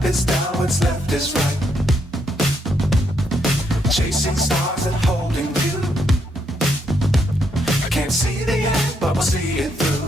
Up is down, what's left is right. Chasing stars and holding you. I can't see the end, but we'll see it through.